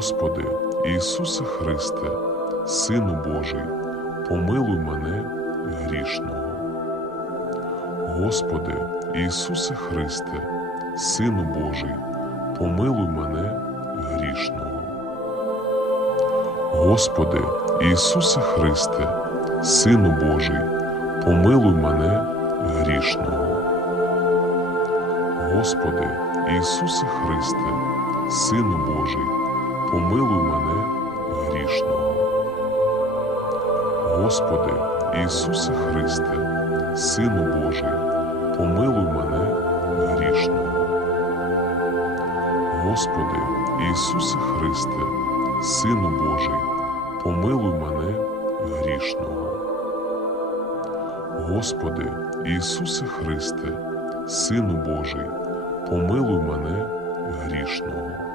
Господи, Ісусе Христе, Сину Божий, помилуй мене грішного. Господи, Ісусе Христе, Сину Божий, помилуй мене грішного. Господи, Ісусе Христе, Сину Божий, помилуй мене грішного. Господи, Ісусе Христе, Сину Божий, помилуй мене грішного. Господи, Ісусе Христе, Сину Божий, помилуй мене грішного. Господи, Ісусе Христе, Сину Божий, помилуй мене грішного. Господи, Ісусе Христе, Сину Божий, помилуй мене грішного.